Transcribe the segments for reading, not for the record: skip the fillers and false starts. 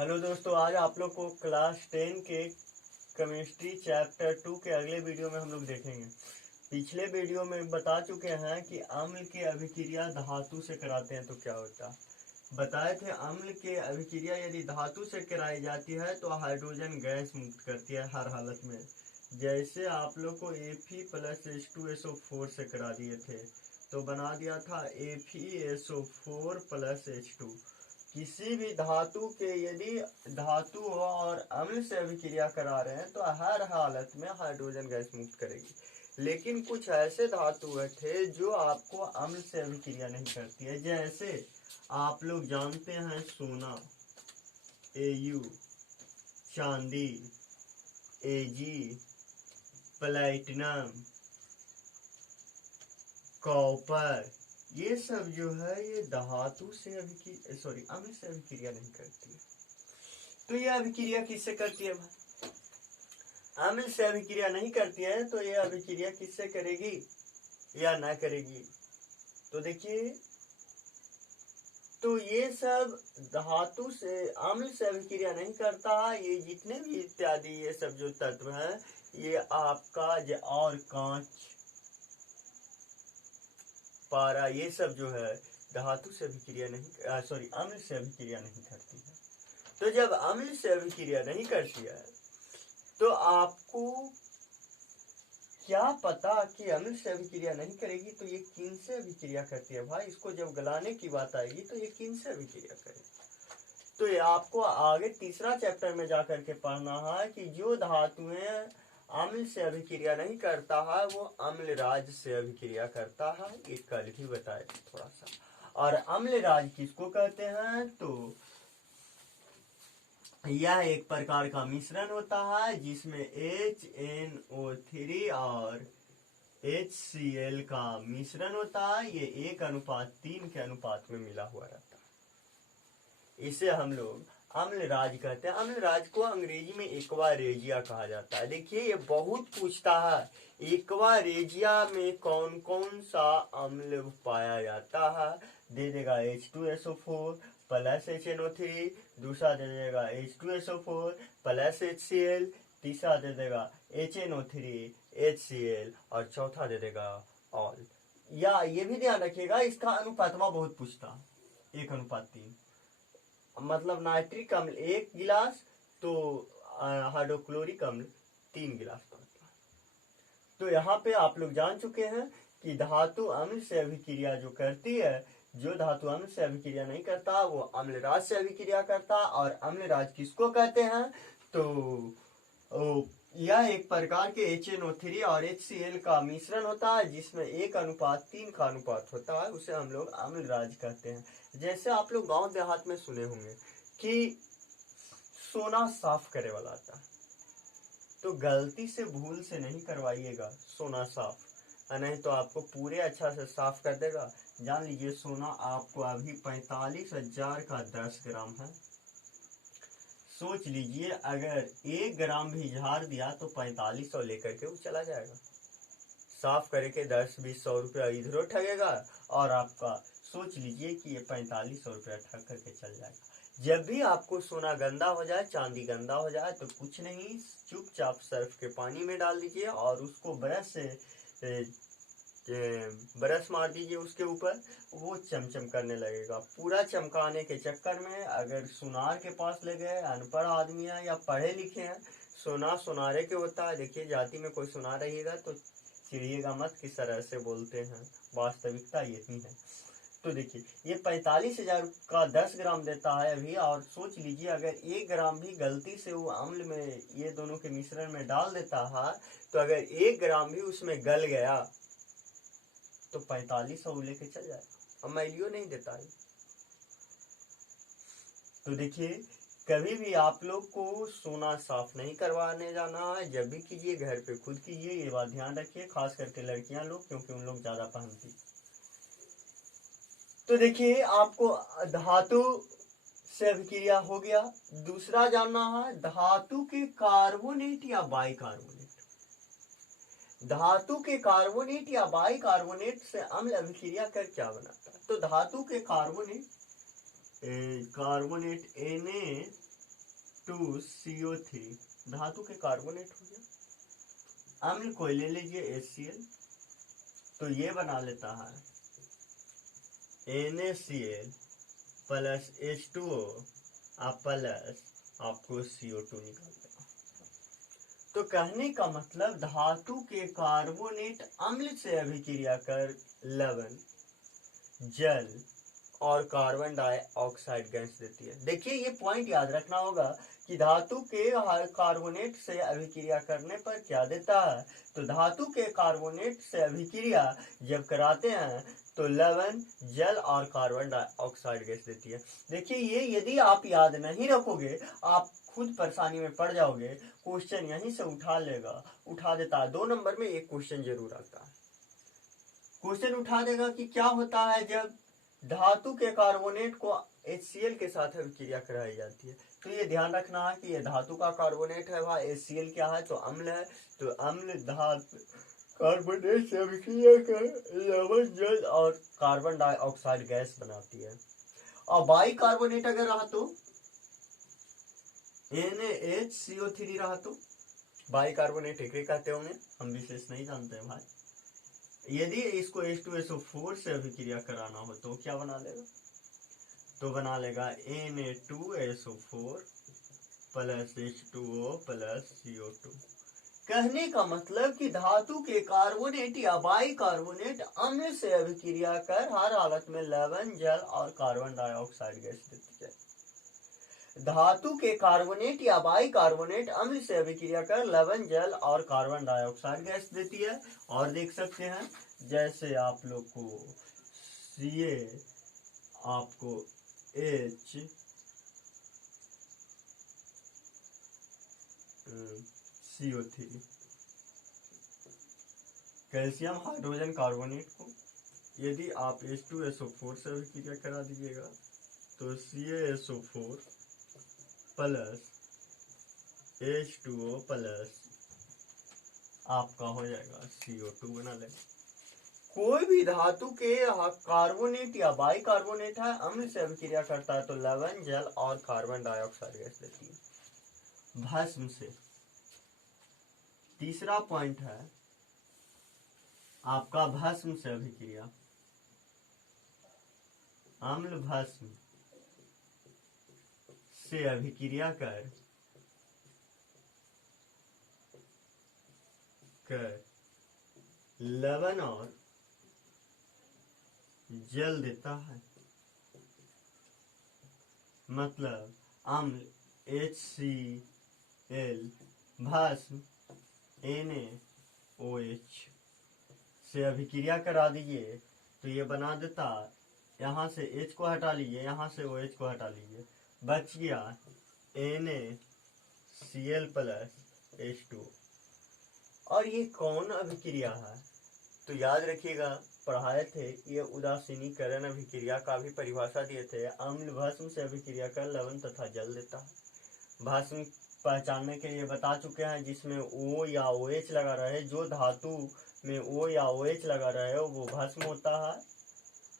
Hello दोस्तों, आज आप लोग को क्लास 10 के केमिस्ट्री चैप्टर 2 के अगले वीडियो में हम लोग देखेंगे। पिछले वीडियो में बता चुके हैं कि अम्ल की अभिक्रिया धातु से कराते हैं तो क्या होता है। बताए थे अम्ल की अभिक्रिया यदि धातु से कराई जाती है तो हाइड्रोजन गैस मुक्त करती है हर हालत में। जैसे आप लोग को Fe+H2SO4 से करा दिए थे तो बना दिया था FeSO4+H2। किसी भी धातु के यदि धातु और अम्ल से अभिक्रिया करा रहे हैं तो हर हालत में हाइड्रोजन गैस मुक्त करेगी। लेकिन कुछ ऐसे धातु थे जो आपको अम्ल से अभिक्रिया नहीं करती है। जैसे आप लोग जानते हैं सोना, Au, चांदी, Ag, प्लेटिनम, कॉपर, ये सब जो है ये धातु से अम्ल से अभिक्रिया नहीं करती है। तो ये अभिक्रिया किससे करती है भाई? अम्ल से अभिक्रिया नहीं करती है तो ये अभिक्रिया किससे करेगी या ना करेगी? तो देखिए, तो ये सब धातु से अम्ल से अभिक्रिया नहीं करता। ये जितने भी इत्यादि ये सब जो तत्व है ये आपका और कांच, पारा, ये सब जो है धातु से अभिक्रिया नहीं अम्ल से अभिक्रिया नहीं करती है। तो जब अम्ल से अभिक्रिया नहीं करती है तो आपको क्या पता कि अम्ल से अभिक्रिया नहीं करेगी तो ये किन से अभिक्रिया करती है भाई? इसको जब गलाने की बात आएगी तो ये किन से अभिक्रिया करेगी? तो ये आपको आगे तीसरा चैप्टर में जाकर के पढ़ना है कि जो धातुएं अम्ल से अभिक्रिया नहीं करता है वो अम्लराज से अभिक्रिया करता है। ये कल भी बताया थोड़ा सा। और अम्लराज किसको कहते हैं? तो यह एक प्रकार का मिश्रण होता है जिसमें HNO3 और HCl का मिश्रण होता है। ये 1:3 के अनुपात में मिला हुआ रहता है। इसे हम लोग अम्लराज कहते हैं। अम्लराज को अंग्रेजी में एक्वा रेजिया कहा जाता है। देखिए, ये बहुत पूछता है एक्वा रेजिया में कौन कौन सा अम्ल पाया जाता है। दे देगा H2SO4 प्लस HNO3, दूसरा दे देगा H2SO4 प्लस HCl, तीसरा दे देगा HNO3 HCl और चौथा दे देगा ऑल। या ये भी ध्यान रखिएगा इसका अनुपातवा बहुत पूछता है, 1:3। मतलब नाइट्रिक अम्ल 1 गिलास तो हाइड्रोक्लोरिक अम्ल 3 गिलास पड़ता है। तो यहाँ पे आप लोग जान चुके हैं कि धातु अम्ल से अभिक्रिया जो करती है, जो धातु अम्ल से अभिक्रिया नहीं करता वो अम्लराज से अभिक्रिया करता। और अम्लराज किसको कहते हैं? तो यह एक प्रकार के HNO3 और HCl का मिश्रण होता है जिसमें 1:3 का अनुपात होता है। उसे हम लोग अम्लराज कहते हैं। जैसे आप लोग गांव देहात में सुने होंगे कि सोना साफ करे वाला आता है, तो गलती से भूल से नहीं करवाइएगा सोना साफ, नहीं तो आपको पूरे अच्छा से साफ कर देगा। जान लीजिए सोना आपको अभी 45,000 का 10 ग्राम है। सोच लीजिए अगर 1 ग्राम भी झाड़ दिया तो 4500 लेकर के वो चला जाएगा। साफ करके 10-20 रुपया इधरों ठगेगा और आपका सोच लीजिए कि ये 4500 रुपया ठग करके चल जाएगा। जब भी आपको सोना गंदा हो जाए, चांदी गंदा हो जाए तो कुछ नहीं, चुपचाप सर्फ के पानी में डाल दीजिए और उसको ब्रश से ब्रश मार दीजिए उसके ऊपर, वो चमचम करने लगेगा। पूरा चमकाने के चक्कर में अगर सुनार के पास ले गए, अनपढ़ आदमी है या पढ़े लिखे हैं, सोना सोनारे के होता है। देखिए, जाति में कोई सुना रहिएगा तो चिड़िएगा मत किस तरह से बोलते हैं, वास्तविकता यही है। तो देखिए, ये 45,000 का 10 ग्राम देता है अभी। और सोच लीजिए अगर 1 ग्राम भी गलती से वो अम्ल में, ये दोनों के मिश्रण में डाल देता है, तो अगर 1 ग्राम भी उसमें गल गया तो 4500 लेके चल जाए। अब मैलियो नहीं देता है। तो देखिए, कभी भी आप लोग को सोना साफ नहीं करवाने जाना है। जब भी कीजिए घर पे खुद कीजिए, ये बात ध्यान रखिए, खास करके लड़कियां लोग, क्योंकि उन लोग ज्यादा पहनती। तो देखिए, आपको धातु से अभिक्रिया हो गया। दूसरा जानना है धातु के कार्बोनेट या बाइकार्बोनेट। धातु के कार्बोनेट या बाइकार्बोनेट से अम्ल अभिक्रिया कर क्या बनाता है? तो धातु के कार्बोनेट Na H2CO3 धातु के कार्बोनेट हो गया। अम्ल को ले लीजिए HCl, तो ये बना लेता है NaCl प्लस H2O प्लस आपको CO2 निकाल देगा। तो कहने का मतलब धातु के कार्बोनेट अम्ल से अभिक्रिया कर लवण, जल और कार्बन डाइऑक्साइड गैस देती है। देखिए ये पॉइंट याद रखना होगा कि धातु के कार्बोनेट से अभिक्रिया करने पर क्या देता है। तो धातु के कार्बोनेट से अभिक्रिया जब कराते हैं तो लवण, जल और कार्बन डाइऑक्साइड गैस देती है। देखिए ये यदि आप याद नहीं रखोगे आप खुद परेशानी में पड़ जाओगे। क्वेश्चन यहीं से उठा देता है। 2 नंबर में एक क्वेश्चन जरूर आता है। क्वेश्चन उठा देगा कि क्या होता है जब धातु के कार्बोनेट को HCl के साथ अभिक्रिया कराई जाती है। तो ये ध्यान रखना है कि ये धातु का कार्बोनेट है, वहाँ HCl क्या है तो अम्ल है। तो अम्ल धातु कार्बोनेट से अभिक्रिया कर लवण, जल और कार्बन डाइऑक्साइड गैस बनाती है। और बाई कार्बोनेट अगर रहा तो NaHCO3 रहा तो बाई कार्बोनेट एक कहते होंगे, हम विशेष नहीं जानते हैं भाई। यदि इसको H2SO4 से अभिक्रिया कराना हो तो क्या बना लेगा, तो बना लेगा Na2SO4 plus H2O plus CO2। कहने का मतलब कि धातु के कार्बोनेट या बाई कार्बोनेट अम्ल से अभिक्रिया कर हर हालत में लवण, जल और कार्बन डाइऑक्साइड गैस देती है। धातु के कार्बोनेट या बाई कार्बोनेट अम्ल से अभिक्रिया कर लवण, जल और कार्बन डाइऑक्साइड गैस देती है। और देख सकते हैं जैसे आप लोग को Ca आपको HCO3 कैल्शियम हाइड्रोजन कार्बोनेट को यदि आप H2SO4 से अभिक्रिया करा दीजिएगा तो CaSO4 प्लस H2O प्लस आपका हो जाएगा CO2 बना लेगा। कोई भी धातु के कार्बोनेट या बाई कार्बोनेट है, अम्ल से अभिक्रिया करता है तो लवण, जल और कार्बन डाइऑक्साइड गैस देती है। भस्म से तीसरा पॉइंट है आपका भस्म से अभिक्रिया। अम्ल भस्म से अभिक्रिया कर लवण और जल देता है। मतलब अम्ल HCl भस्म NaOH से अभिक्रिया करा दीजिए तो ये बना देता, यहाँ से H को हटा लीजिए, यहाँ से OH को हटा लीजिए, बच गया NaCl प्लस H2। और ये कौन अभिक्रिया है तो याद रखिएगा पढ़ाए थे, ये उदासीनीकरण अभिक्रिया का भी परिभाषा दिए थे। अम्ल भस्म से अभिक्रिया कर लवण तथा जल देता है। भस्म पहचानने के लिए बता चुके हैं जिसमें O या OH लगा रहे, जो धातु में O या OH लगा रहे हो वो भस्म होता है।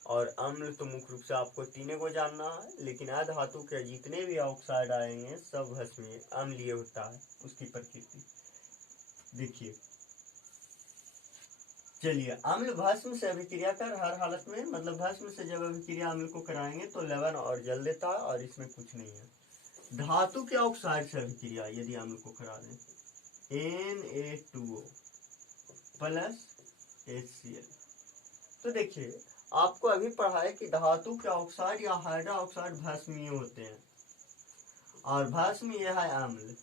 और अम्ल तो मुख्य रूप से आपको 3 को जानना है, लेकिन अधातु के जितने भी ऑक्साइड आएंगे सब भस्मीय अम्लीय होता है उसकी प्रकृति। देखिए चलिए, अम्ल भस्म से अभिक्रिया कर हर हालत में, मतलब भस्म से जब अभिक्रिया अम्ल को कराएंगे तो लवण और जल देता है और इसमें कुछ नहीं है। धातु के ऑक्साइड से अभिक्रिया यदि अम्ल को करा दें Na2O प्लस HCl, तो देखिए आपको अभी पढ़ा है कि धातु के ऑक्साइड या हाइड्रो ऑक्साइड भस्मीय होते हैं और भस्म यह है अम्ल,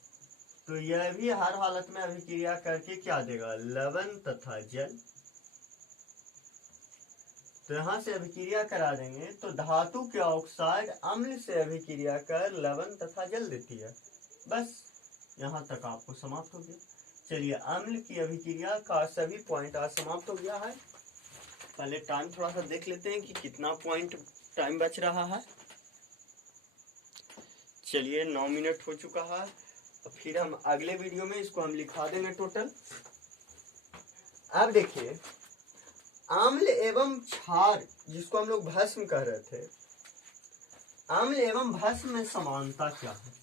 तो यह भी हर हालत में अभिक्रिया करके क्या देगा, लवण तथा जल। तो यहाँ से अभिक्रिया करा देंगे तो धातु के ऑक्साइड अम्ल से अभिक्रिया कर लवण तथा जल देती है। बस यहाँ तक आपको समाप्त हो गया। चलिए, अम्ल की अभिक्रिया का सभी पॉइंट आज समाप्त हो गया है। पहले टाइम थोड़ा सा देख लेते हैं कि कितना पॉइंट टाइम बच रहा है। चलिए 9 मिनट हो चुका है। फिर हम अगले वीडियो में इसको हम लिखा देंगे टोटल। अब देखिए, अम्ल एवं क्षार जिसको हम लोग भस्म कह रहे थे, अम्ल एवं भस्म में समानता क्या है।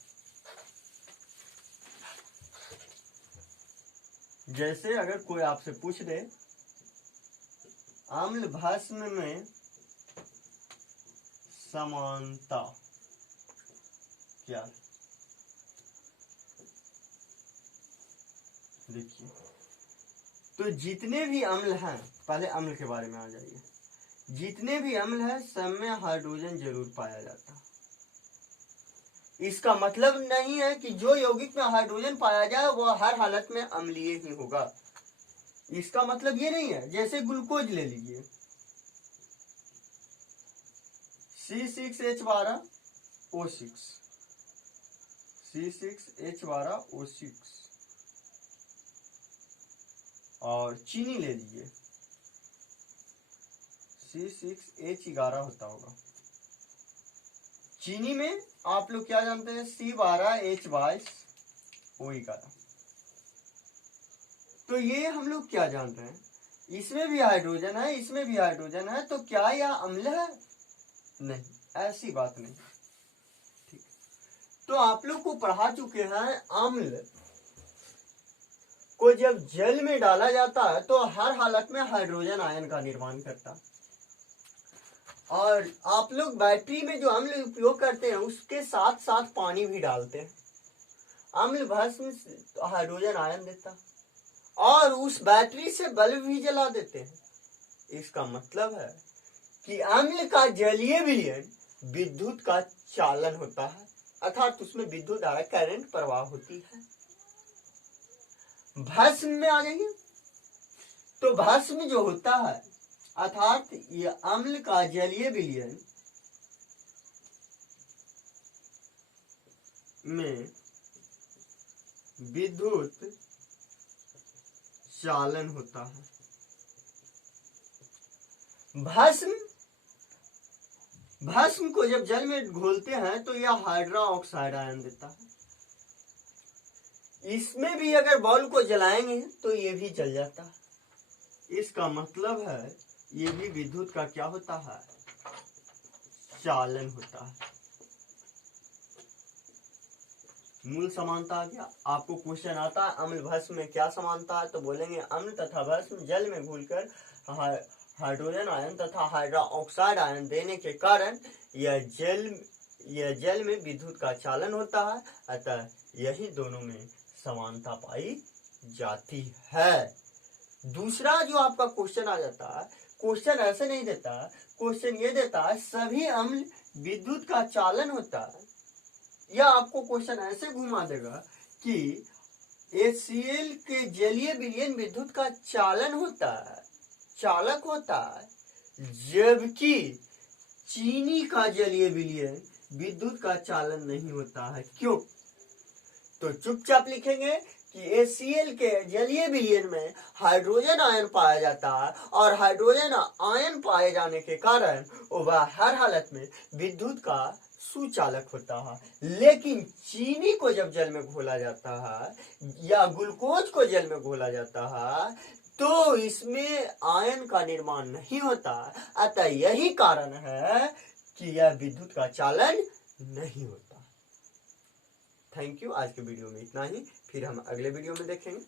जैसे अगर कोई आपसे पूछ दे अम्ल भस्म में समानता क्या, देखिए तो जितने भी अम्ल हैं, पहले अम्ल के बारे में आ जाइए, जितने भी अम्ल हैं सब में हाइड्रोजन जरूर पाया जाता है। इसका मतलब नहीं है कि जो यौगिक में हाइड्रोजन पाया जाए वह हर हालत में अम्लीय ही होगा, इसका मतलब ये नहीं है। जैसे ग्लूकोज ले लीजिए, C6H12O6, C6H12O6, और चीनी ले लीजिए, C6H11 होता होगा। चीनी में आप लोग क्या जानते हैं, C12H22O11। तो ये हम लोग क्या जान रहे हैं, इसमें भी हाइड्रोजन है, इसमें भी हाइड्रोजन है, तो क्या यह अम्ल है? नहीं, ऐसी बात नहीं। ठीक, तो आप लोग को पढ़ा चुके हैं अम्ल को जब जल में डाला जाता है तो हर हालत में हाइड्रोजन आयन का निर्माण करता है। और आप लोग बैटरी में जो अम्ल उपयोग करते हैं उसके साथ साथ पानी भी डालते हैं, अम्ल भस्म हाइड्रोजन आयन देता और उस बैटरी से बल्ब भी जला देते हैं। इसका मतलब है कि अम्ल का जलीय विलयन विद्युत का चालन होता है, अर्थात उसमें विद्युत धारा करंट प्रवाह होती है। भस्म में आ जाइए, तो भस्म जो होता है अर्थात ये अम्ल का जलीय विलयन में विद्युत चालन होता है। भस्म को जब जल में घोलते हैं तो यह हाइड्रा ऑक्साइड आयन देता है। इसमें भी अगर बॉल को जलाएंगे तो ये भी जल जाता है। इसका मतलब है ये भी विद्युत का क्या होता है, चालन होता है। मूल समानता आ गया। आपको क्वेश्चन आता है अम्ल भस्म में क्या समानता है, तो बोलेंगे अम्ल तथा भस्म जल में घुलकर हाइड्रोजन आयन तथा हाइड्रा ऑक्साइड आयन देने के कारण यह जल में विद्युत का चालन होता है, अतः यही दोनों में समानता पाई जाती है। दूसरा जो आपका क्वेश्चन आ जाता है, क्वेश्चन ऐसे नहीं देता, क्वेश्चन ये देता है सभी अम्ल विद्युत का चालन होता है, या आपको क्वेश्चन ऐसे घुमा देगा कि HCl के जलीय विलयन विद्युत का चालन होता है, चालक होता है, जबकि चीनी का जलीय विलयन विद्युत का चालन नहीं होता है। क्यों? तो चुपचाप लिखेंगे कि HCl के जलीय विलयन में हाइड्रोजन आयन पाया जाता है और हाइड्रोजन आयन पाए जाने के कारण वह हर हालत में विद्युत का सुचालक होता है। लेकिन चीनी को जब जल में घोला जाता है या ग्लूकोज को जल में घोला जाता है तो इसमें आयन का निर्माण नहीं होता, अतः यही कारण है कि यह विद्युत का चालन नहीं होता। Thank you. आज के वीडियो में इतना ही, फिर हम अगले वीडियो में देखेंगे।